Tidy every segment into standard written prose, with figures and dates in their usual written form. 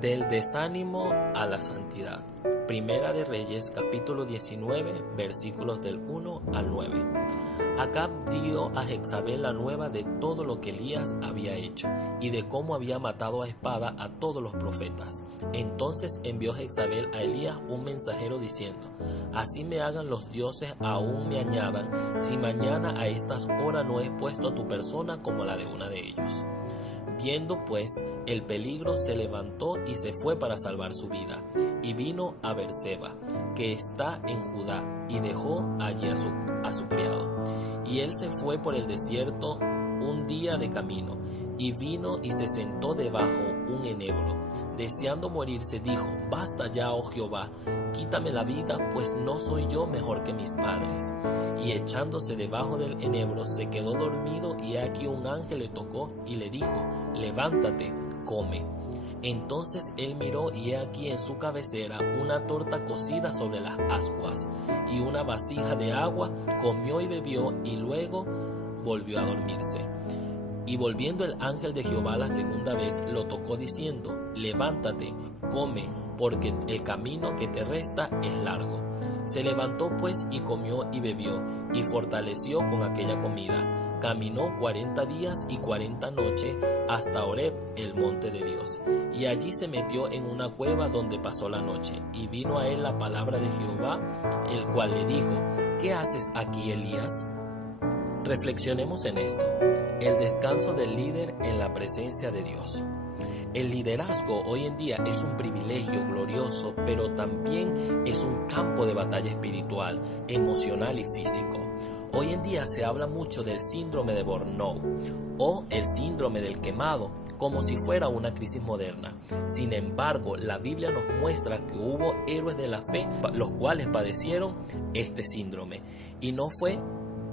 Del desánimo a la santidad. Primera de Reyes, capítulo 19, versículos del 1 al 9. Acab dio a Jezabel la nueva de todo lo que Elías había hecho y de cómo había matado a espada a todos los profetas. Entonces envió Jezabel a Elías un mensajero diciendo: así me hagan los dioses, aún me añadan, si mañana a estas horas no he puesto a tu persona como la de una de ellos. Viendo pues el peligro, se levantó y se fue para salvar su vida, y vino a Beerseba, que está en Judá, y dejó allí a su criado. Y él se fue por el desierto un día de camino, y vino y se sentó debajo un enebro. Deseando morirse, dijo: basta ya, oh Jehová, quítame la vida, pues no soy yo mejor que mis padres. Y echándose debajo del enebro, se quedó dormido, y aquí un ángel le tocó y le dijo: levántate, come. Entonces él miró, y he aquí en su cabecera una torta cocida sobre las ascuas, y una vasija de agua. Comió y bebió, y luego volvió a dormirse. Y volviendo el ángel de Jehová la segunda vez, lo tocó diciendo: levántate, come, porque el camino que te resta es largo. Se levantó pues y comió y bebió, y fortaleció con aquella comida. Caminó 40 días y 40 noches hasta Horeb, el monte de Dios. Y allí se metió en una cueva donde pasó la noche. Y vino a él la palabra de Jehová, el cual le dijo: ¿qué haces aquí, Elías? Reflexionemos en esto: el descanso del líder en la presencia de Dios. El liderazgo hoy en día es un privilegio glorioso, pero también es un campo de batalla espiritual, emocional y físico. Hoy en día se habla mucho del síndrome de Burnout o el síndrome del quemado, como si fuera una crisis moderna. Sin embargo, la Biblia nos muestra que hubo héroes de la fe los cuales padecieron este síndrome, y no fue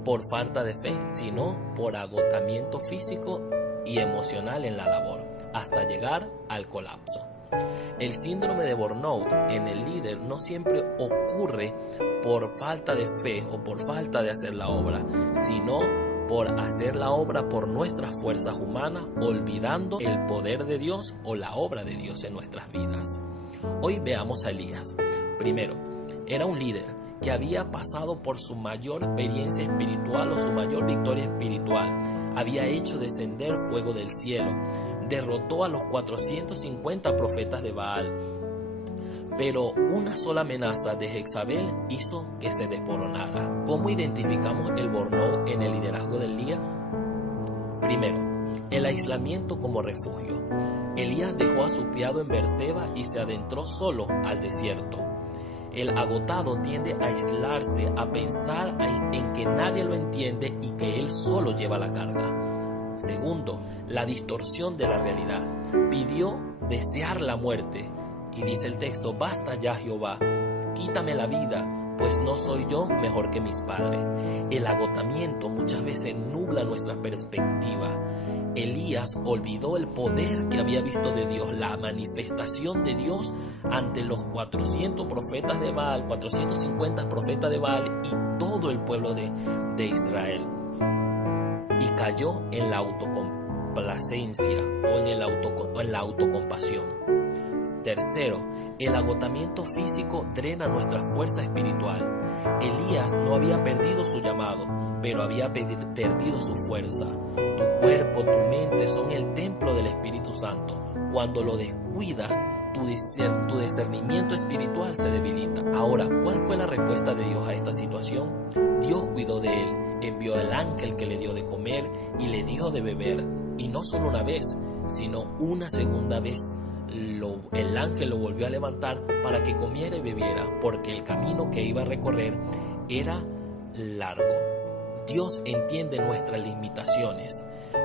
por falta de fe, sino por agotamiento físico y emocional en la labor, hasta llegar al colapso. El síndrome de burnout en el líder no siempre ocurre por falta de fe o por falta de hacer la obra, sino por hacer la obra por nuestras fuerzas humanas, olvidando el poder de Dios o la obra de Dios en nuestras vidas. Hoy veamos a Elías. Primero, era un líder que había pasado por su mayor experiencia espiritual o su mayor victoria espiritual. Había hecho descender fuego del cielo, derrotó a los 450 profetas de Baal, pero una sola amenaza de Jezabel hizo que se desmoronara. ¿Cómo identificamos el burnout en el liderazgo de Elías? Primero, el aislamiento como refugio. Elías dejó a su criado en Beerseba y se adentró solo al desierto. El agotado tiende a aislarse, a pensar en que nadie lo entiende y que él solo lleva la carga. Segundo, la distorsión de la realidad. Pidió desear la muerte. Y dice el texto: basta ya, Jehová, quítame la vida, pues no soy yo mejor que mis padres. El agotamiento muchas veces nubla nuestra perspectiva. Elías olvidó el poder que había visto de Dios, la manifestación de Dios ante los 400 profetas de Baal, 450 profetas de Baal y todo el pueblo de Israel. Y cayó en la autocomplacencia o en la autocompasión. Tercero, el agotamiento físico drena nuestra fuerza espiritual. Elías no había perdido su llamado, pero había perdido su fuerza. Tu cuerpo, tu mente son el templo del Espíritu Santo. Cuando lo descuidas, tu discernimiento espiritual se debilita. Ahora, ¿cuál fue la respuesta de Dios a esta situación? Dios cuidó de él, envió al ángel que le dio de comer y le dio de beber. Y no solo una vez, sino una segunda vez. El ángel lo volvió a levantar para que comiera y bebiera, porque el camino que iba a recorrer era largo. Dios entiende nuestras limitaciones.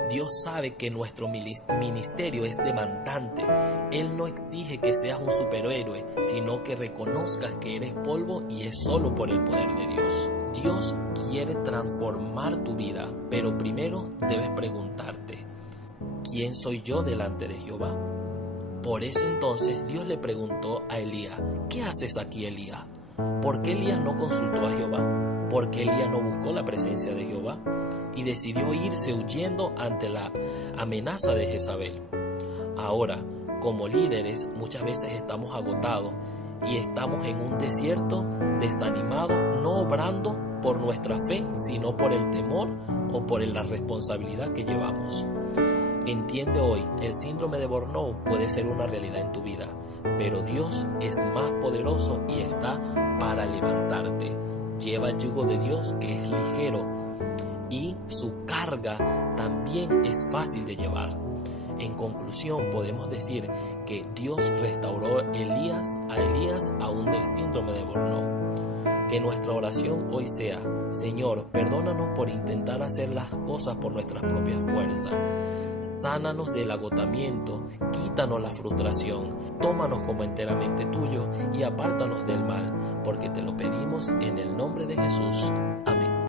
Dios sabe que nuestro ministerio es demandante. Él no exige que seas un superhéroe, sino que reconozcas que eres polvo y es solo por el poder de Dios. Dios quiere transformar tu vida, pero primero debes preguntarte: ¿quién soy yo delante de Jehová? Por eso entonces Dios le preguntó a Elías: ¿qué haces aquí, Elías? ¿Por qué Elías no consultó a Jehová? ¿Por qué Elías no buscó la presencia de Jehová? Y decidió irse huyendo ante la amenaza de Jezabel. Ahora, como líderes muchas veces estamos agotados y estamos en un desierto, desanimados, no obrando por nuestra fe, sino por el temor o por la responsabilidad que llevamos. Entiende hoy, el síndrome de burnout puede ser una realidad en tu vida, pero Dios es más poderoso y está para levantarte. Lleva el yugo de Dios, que es ligero, y su carga también es fácil de llevar. En conclusión, podemos decir que Dios restauró a Elías aún del síndrome de burnout. Que nuestra oración hoy sea: Señor, perdónanos por intentar hacer las cosas por nuestras propias fuerzas. Sánanos del agotamiento, quítanos la frustración, tómanos como enteramente tuyo y apártanos del mal, porque te lo pedimos en el nombre de Jesús. Amén.